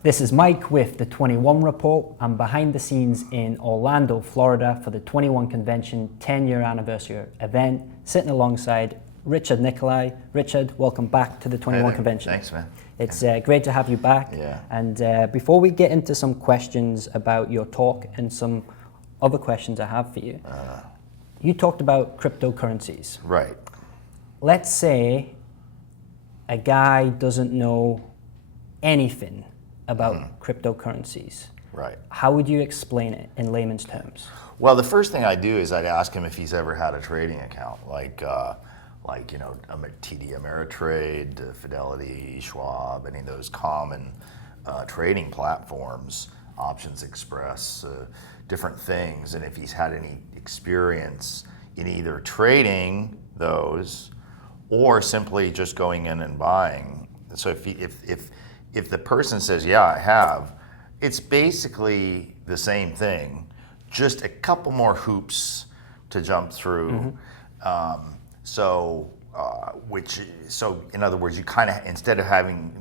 This is Mike with the 21 Report. I'm behind the scenes in Orlando, Florida for the 21 Convention 10-year anniversary event, sitting alongside Richard Nikoley. Richard, welcome back to the 21 Convention. Thanks, man. It's great to have you back. Yeah. And before we get into some questions about your talk and some other questions I have for you, you talked about cryptocurrencies. Right. Let's say a guy doesn't know anything about cryptocurrencies. Right. How would you explain it in layman's terms? Well, the first thing I do is I'd ask him if he's ever had a trading account, like TD Ameritrade, Fidelity, Schwab, any of those common trading platforms, Options Express, different things, and if he's had any experience in either trading those or simply just going in and buying. So if the person says, yeah, I have, it's basically the same thing, just a couple more hoops to jump through. So in other words, you kind of, instead of having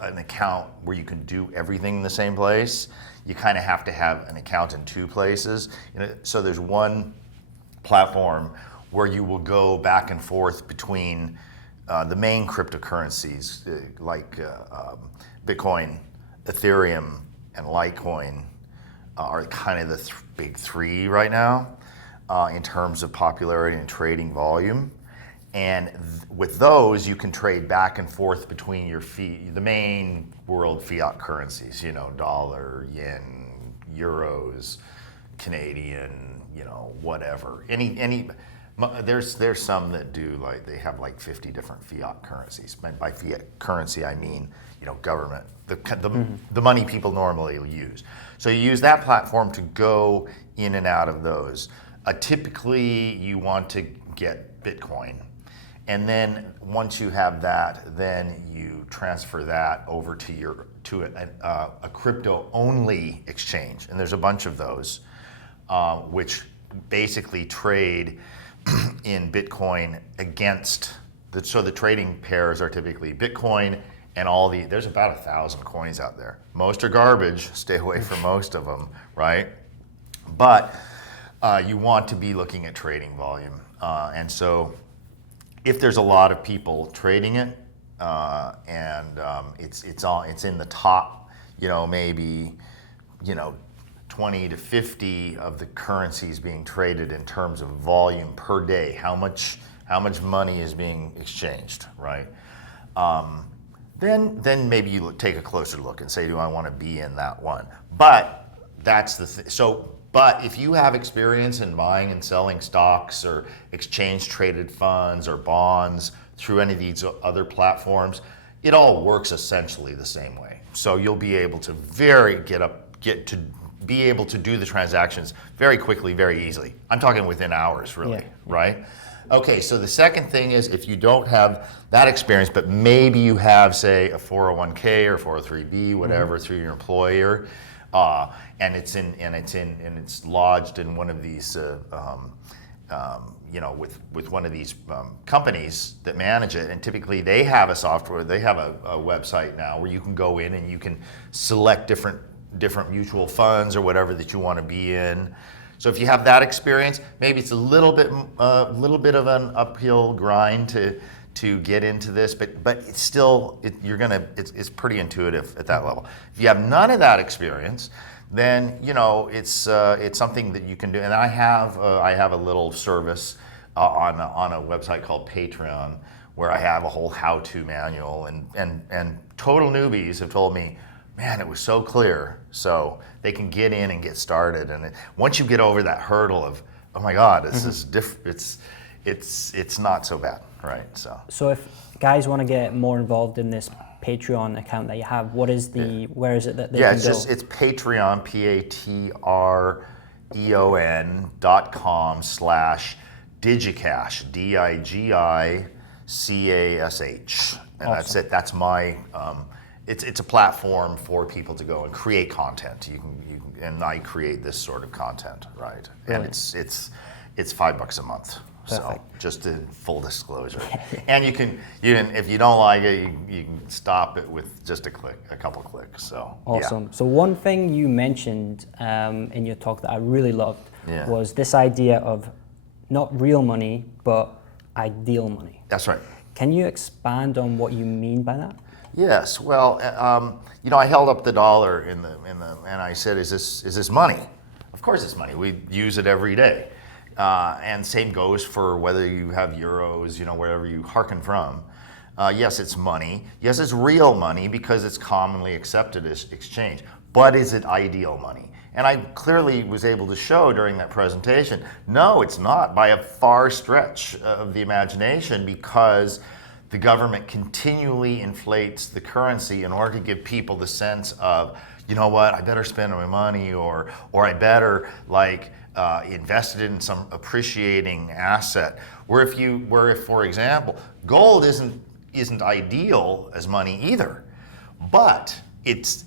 an account where you can do everything in the same place, you kind of have to have an account in two places. So there's one platform where you will go back and forth between the main cryptocurrencies like Bitcoin, Ethereum, and Litecoin are kind of the big three right now in terms of popularity and trading volume. And with those, you can trade back and forth between the main world fiat currencies, dollar, yen, euros, Canadian, whatever. There's some that do, like, they have like 50 different fiat currencies. By fiat currency, I mean, government, the money people normally use. So you use that platform to go in and out of those. Typically, you want to get Bitcoin. And then once you have that, then you transfer that over to a crypto-only exchange. And there's a bunch of those, which basically trade in Bitcoin against so the trading pairs are typically Bitcoin and there's about 1,000 coins out there. Most are garbage, stay away from most of them, right? But you want to be looking at trading volume. And so if there's a lot of people trading it, and it's in the top, maybe 20 to 50 of the currencies being traded in terms of volume per day, how much money is being exchanged, right? Then maybe you take a closer look and say, do I want to be in that one? But that's the thing. But if you have experience in buying and selling stocks or exchange traded funds or bonds through any of these other platforms, it all works essentially the same way. So you'll be able to be able to do the transactions very quickly, very easily. I'm talking within hours, really, right? Okay, so the second thing is, if you don't have that experience, but maybe you have, say, a 401k or 403b, whatever, through your employer, and it's lodged in one of these, with one of these companies that manage it, and typically they have a website now where you can go in and you can select different mutual funds or whatever that you want to be in. So if you have that experience, maybe it's a little bit of an uphill grind to get into this, but it's still it's pretty intuitive at that level. If you have none of that experience, then it's something that you can do. And I have a little service on a website called Patreon where I have a whole how-to manual, and total newbies have told me, man, it was so clear. So they can get in and get started, and once you get over that hurdle of, oh my God, this is it's not so bad, right? So if guys want to get more involved in this Patreon account that you have, where is it that they can go? It's Patreon, patreon.com/digicash, DIGICASH, and that's it. That's my. It's a platform for people to go and create content. You can, and I create this sort of content, right? Brilliant. And it's $5 a month. So Perfect. just in full disclosure. And you can, if you don't like it, you can stop it with just a couple clicks. So Awesome. yeah. So one thing you mentioned in your talk that I really loved Yeah. was this idea of not real money, but ideal money. That's right. Can you expand on what you mean by that? Yes. Well, I held up the dollar and I said, "Is this money?" Of course, it's money. We use it every day, and same goes for whether you have euros, wherever you hearken from. Yes, it's money. Yes, it's real money because it's commonly accepted as exchange. But is it ideal money? And I clearly was able to show during that presentation, no, it's not by a far stretch of the imagination, because the government continually inflates the currency in order to give people the sense of, you know what, I better spend my money, or I better invest it in some appreciating asset. Where if, for example, gold isn't ideal as money either, but it's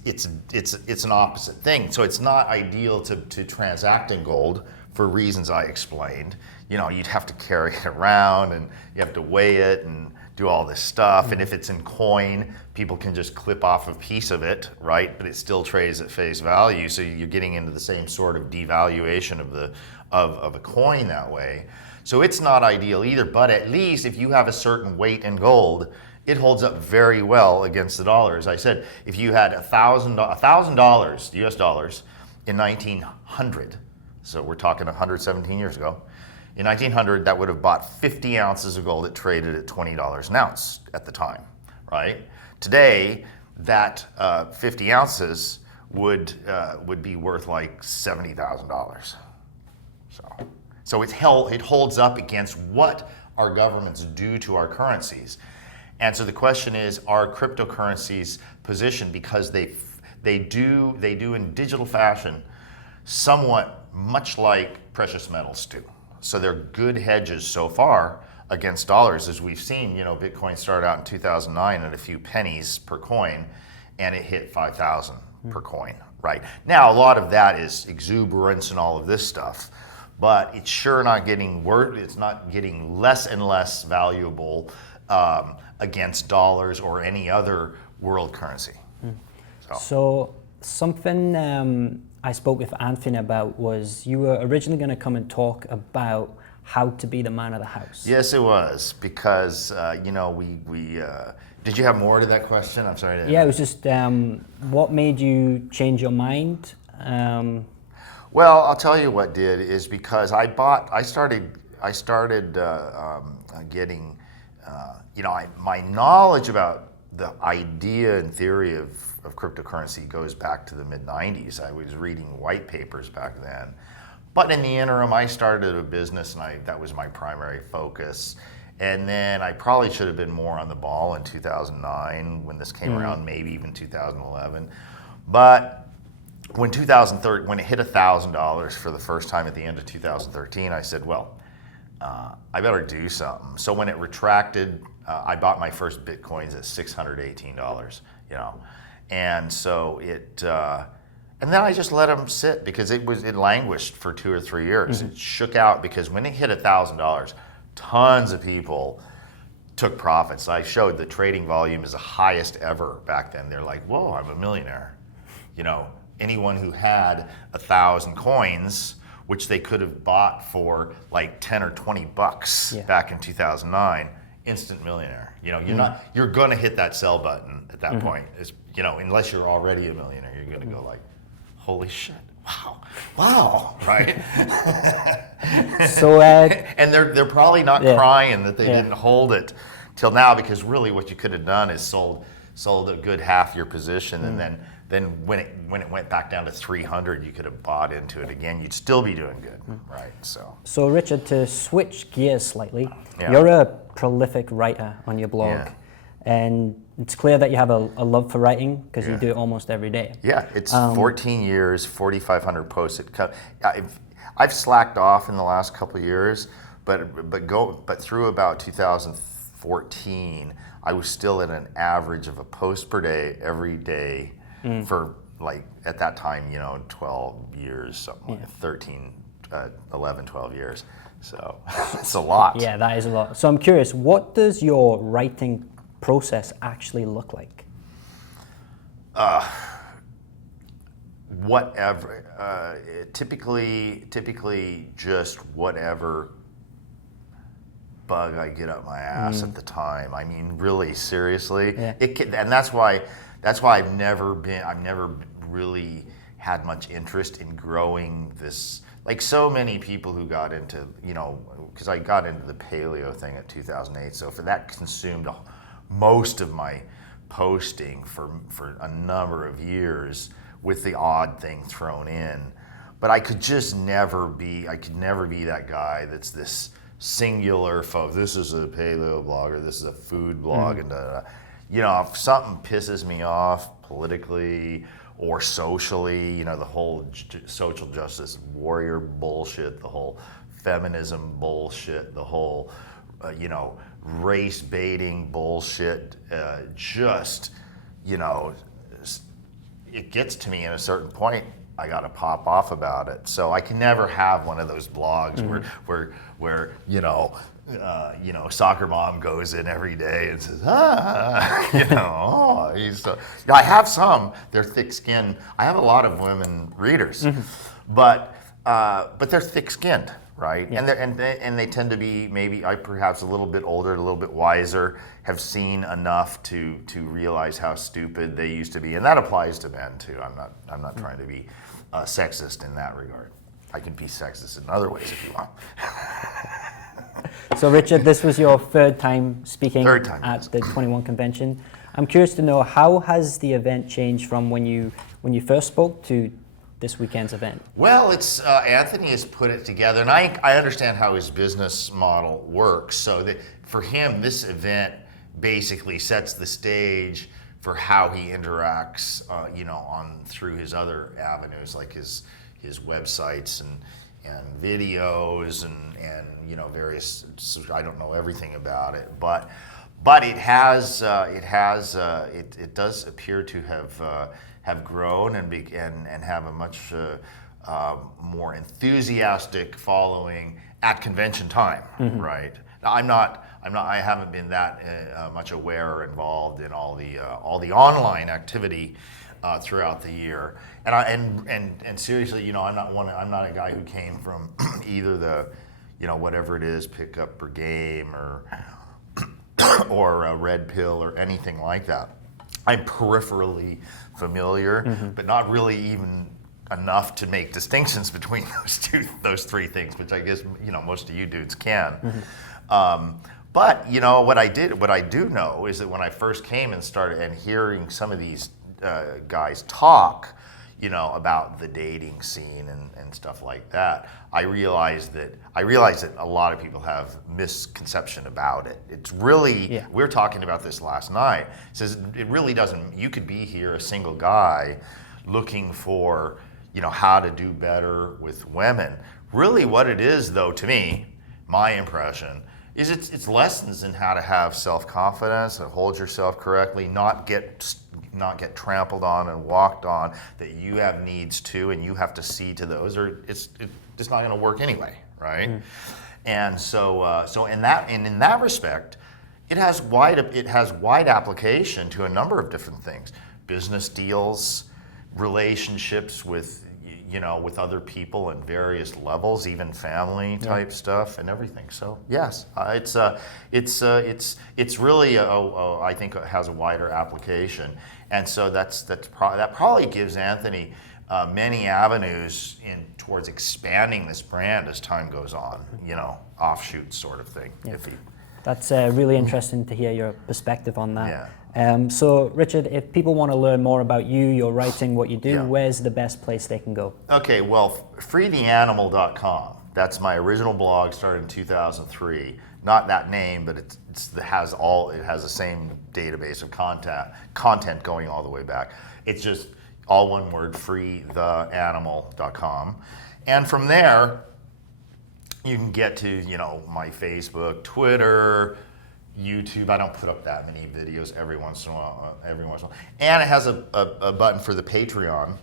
an opposite thing. So it's not ideal to transact in gold for reasons I explained. You'd have to carry it around and you have to weigh it and do all this stuff. And if it's in coin, people can just clip off a piece of it, right? But it still trades at face value. So you're getting into the same sort of devaluation of a coin that way. So it's not ideal either, but at least if you have a certain weight in gold, it holds up very well against the dollar. As I said, if you had $1,000 US dollars in 1900, so we're talking 117 years ago, in 1900, that would have bought 50 ounces of gold. It traded at $20 an ounce at the time, right? Today, that 50 ounces would be worth like $70,000. So it holds up against what our governments do to our currencies. And so the question is, are cryptocurrencies positioned, because they do in digital fashion somewhat much like precious metals do. So they're good hedges so far against dollars, as we've seen. Bitcoin started out in 2009 at a few pennies per coin, and it hit 5,000 per coin. Right now, a lot of that is exuberance and all of this stuff, but it's sure not getting worse. It's not getting less and less valuable against dollars or any other world currency. So something I spoke with Anthony about was you were originally going to come and talk about how to be the man of the house. Yes, it was, because we did you have more to that question? I'm sorry. Yeah, it was just what made you change your mind? Well, I'll tell you what did, is because I started getting my knowledge about the idea and theory of cryptocurrency goes back to the mid-90s. I was reading white papers back then. But in the interim, I started a business, and that was my primary focus. And then I probably should have been more on the ball in 2009 when this came around, maybe even 2011. But when it hit $1,000 for the first time at the end of 2013, I said, well, I better do something. So when it retracted, I bought my first Bitcoins at $618, And so and then I just let them sit, because it languished for 2 or 3 years. It shook out, because when it hit $1,000, tons of people took profits. I showed the trading volume is the highest ever back then. They're like, whoa, I'm a millionaire. Anyone who had 1,000 coins, which they could have bought for like 10 or 20 bucks back in 2009, instant millionaire. You're gonna hit that sell button at that point. Unless you're already a millionaire, you're gonna go like, holy shit, wow, right? So and they're probably not crying that they didn't hold it till now, because really what you could have done is sold a good half your position, and then when it went back down to 300, you could have bought into it again. You'd still be doing good, right? So Richard, to switch gears slightly, you're a prolific writer on your blog, and it's clear that you have a love for writing, because you do it almost every day. Yeah, it's 14 years, 4,500 posts. I've slacked off in the last couple of years, but through about 2014, I was still at an average of a post per day every day for, like, at that time, 12 years, something like 13, 11, 12 years. So it's a lot. Yeah, that is a lot. So I'm curious, what does your writing process actually look like? Whatever. Typically just whatever bug I get up my ass at the time. I mean, really, seriously. Yeah. And that's why I've never really had much interest in growing this. Like so many people who got into, because I got into the paleo thing in 2008, so for that consumed most of my posting for a number of years, with the odd thing thrown in. But I could just never be that guy that's this singular this is a paleo blog or this is a food blog and if something pisses me off politically or socially, the whole social justice warrior bullshit, the whole feminism bullshit, the whole race baiting bullshit, it gets to me at a certain point. I got to pop off about it. So I can never have one of those blogs where soccer mom goes in every day and says, I have some. They're thick-skinned. I have a lot of women readers, but they're thick-skinned, right? Yeah. And they tend to be maybe perhaps a little bit older, a little bit wiser, have seen enough to realize how stupid they used to be, and that applies to men too. I'm not trying to be sexist in that regard. I can be sexist in other ways if you want. So Richard, this was your third time speaking at the 21 convention. I'm curious to know, how has the event changed from when you first spoke to this weekend's event? Well, it's Anthony has put it together, and I understand how his business model works. So that for him, this event basically sets the stage for how he interacts, through his other avenues, like his websites and videos and various. I don't know everything about it, but it does appear to have grown and have a much more enthusiastic following at convention time, right? Now, I haven't been that much aware or involved in all the online activity throughout the year, and seriously, I'm not a guy who came from either the, whatever it is, Pickup or Game or a Red Pill or anything like that. I'm peripherally familiar, but not really even enough to make distinctions between those three things, which I guess most of you dudes can. But what I do know is that when I first came and started and hearing some of these guys talk, about the dating scene and stuff like that, I realized that a lot of people have misconception about it. It's really, we were talking about this last night. It says it really doesn't. You could be here, a single guy, looking for how to do better with women. Really, what it is, though, to me, my impression is it's lessons in how to have self-confidence, to hold yourself correctly, not get trampled on and walked on, that you have needs too, and you have to see to those, or it's not going to work anyway, right? And so in that respect, it has wide application to a number of different things: business deals, relationships with other people in various levels, even family type stuff and everything. So yes, it's really I think it has a wider application, and so that probably gives Anthony many avenues towards expanding this brand as time goes on. Offshoot sort of thing. Yeah. That's really interesting to hear your perspective on that. Yeah. So, Richard, if people want to learn more about you, your writing, what you do, where's the best place they can go? Okay, well, freetheanimal.com. That's my original blog, started in 2003. Not that name, but it has the same database of content going all the way back. It's just all one word, freetheanimal.com. And from there, you can get to, my Facebook, Twitter, YouTube. I don't put up that many videos every once in a while. And it has a button for the Patreon,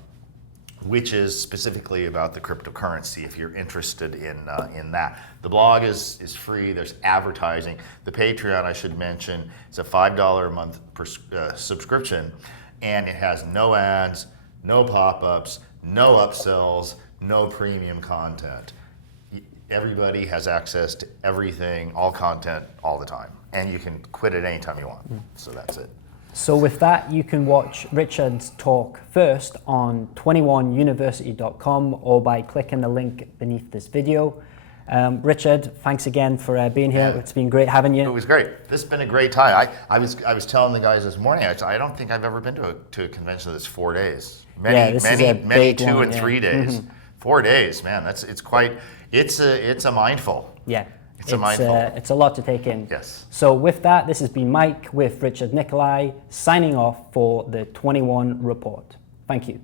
which is specifically about the cryptocurrency if you're interested in that. The blog is free, there's advertising. The Patreon, I should mention, is a $5 a month subscription, and it has no ads, no pop-ups, no upsells, no premium content. Everybody has access to everything, all content, all the time. And you can quit at any time you want, so that's it. So with that, you can watch Richard's talk first on 21university.com or by clicking the link beneath this video. Richard, thanks again for being here. Yeah. It's been great having you. It was great. This has been a great time. I was telling the guys this morning, I don't think I've ever been to a convention that's 4 days. Many 2 and 3 days. 4 days, man. It's a mindful. Yeah. It's a mindful. It's a lot to take in. Yes. So with that, this has been Mike with Richard Nikoley signing off for the 21 Report. Thank you.